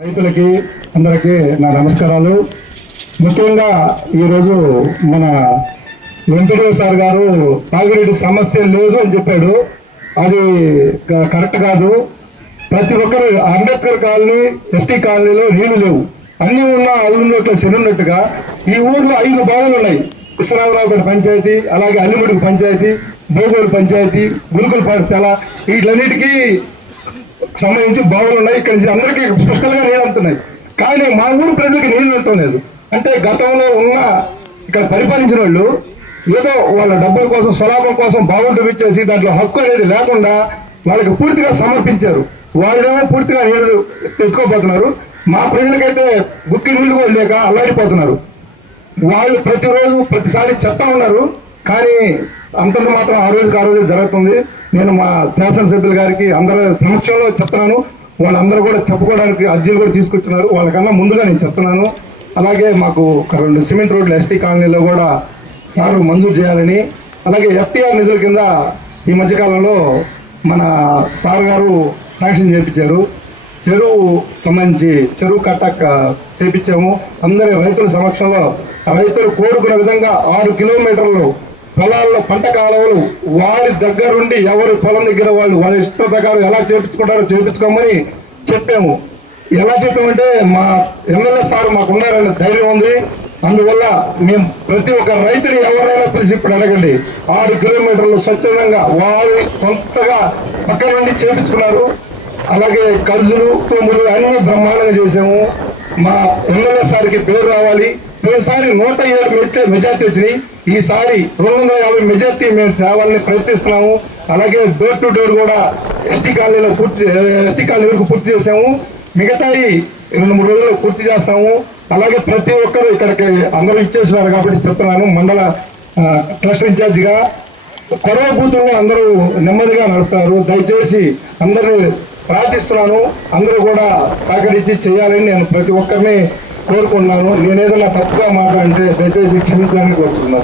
రైతులకి అందరికీ నా నమస్కారాలు. ముఖ్యంగా ఈరోజు మన వెంకటేశ్వర సార్ గారు తాగునీటి సమస్య లేదు అని చెప్పాడు. అది కరెక్ట్ కాదు. ప్రతి ఒక్కరు అంబేద్కర్ కాలనీ, ఎస్టీ కాలనీలో నీళ్లు లేవు. అన్నీ ఉన్న అల్లున్నట్లు చెరున్నట్టుగా ఈ ఊర్లో 5 బావులు ఉన్నాయి. కృష్ణరావుపేట పంచాయతీ, అలాగే అల్లిముడికి పంచాయతీ, బోగోలు పంచాయతీ, గురుకుల పాఠశాల, వీటన్నిటికీ సంబంధించి బావులు ఉన్నాయి. ఇక్కడ నుంచి అందరికీ పుష్కలంగా నీళ్ళు అందుతున్నాయి. కానీ మా ఊరు ప్రజలకి నీళ్లు ఉండటం లేదు. అంటే గతంలో ఉన్న ఇక్కడ పరిపాలించిన వాళ్ళు ఏదో వాళ్ళ డబ్బుల కోసం, స్వలాభం కోసం బావులు తెప్పించేసి దాంట్లో హక్కు అనేది లేకుండా వాళ్ళకి పూర్తిగా సమర్పించారు. వాళ్ళేమో పూర్తిగా నీళ్లు ఎత్తుకోబోతున్నారు. మా ప్రజలకైతే గుక్కి నీళ్లు కూడా లేక అల్లాడిపోతున్నారు. వాళ్ళు ప్రతిరోజు ప్రతిసారి చెప్తా ఉన్నారు. కానీ అంతంత మాత్రం ఆ రోజు జరుగుతుంది. నేను మా శాసనసభ్యుల గారికి అందరి సమక్షంలో చెప్తున్నాను. వాళ్ళందరూ కూడా చెప్పుకోవడానికి అర్జీలు కూడా తీసుకొచ్చున్నారు. వాళ్ళకన్నా ముందుగా నేను చెప్తున్నాను. అలాగే మాకు 2 సిమెంట్ రోడ్లు ఎస్టీ కాలనీలో కూడా సారు మంజూరు చేయాలని, అలాగే ఎఫ్టీఆర్ నిధుల కింద ఈ మధ్యకాలంలో మన సార్ గారు శాంక్షన్ చేయించారు. చెరువు సంబంధించి చెరువు కట్ట చేయించాము. అందరి రైతుల సమక్షంలో రైతులు కోరుకున్న విధంగా 6 కిలోమీటర్లు పొలాల్లో పంట కాలువలు వారి దగ్గరుండి ఎవరి పొలం దగ్గర వాళ్ళ ఇష్ట ప్రకారం ఎలా చేయించుకుంటారో చేయించుకోమని చెప్పాము. ఎలా చెప్పామంటే మా ఎమ్మెల్యే సార్ మాకున్నారనే ధైర్యం ఉంది. అందువల్ల మేము ప్రతి ఒక్క రైతుని ఎవరైనా పిలిచి ఇప్పుడు అడగండి. 6 కిలోమీటర్లు స్వచ్ఛందంగా వారి సొంతగా పక్క నుండి చేయించుకున్నారు. అలాగే కలుజులు, తొమ్ములు అన్ని బ్రహ్మాండంగా చేసాము. మా ఎమ్మెల్యే సార్కి పేరు రావాలి. పోయినసారి 107 మెజార్టీ వచ్చినాయి. ఈసారి 250 మెజార్టీ మేము తేవాలని ప్రయత్నిస్తున్నాము. అలాగే డోర్ టు డోర్ కూడా ఎస్టీ కాలనీ వరకు పూర్తి చేసాము. మిగతాయి 2-3 రోజుల్లో పూర్తి చేస్తాము. అలాగే ప్రతి ఒక్కరు ఇక్కడికి అందరూ ఇచ్చేసినారు కాబట్టి చెప్తున్నాను. మండల క్లస్టర్ ఇన్ఛార్జిగా కొరవ బూతుల్లో అందరూ నెమ్మదిగా నడుస్తున్నారు. దయచేసి అందరినీ ప్రార్థిస్తున్నాను. అందరూ కూడా సహకరించి చేయాలని నేను ప్రతి ఒక్కరిని కోరుకుంటున్నాను. నేనేదన్నా తప్పుగా మాట్లాడితే దయచేసి క్షమించాలని కోరుతున్నాను.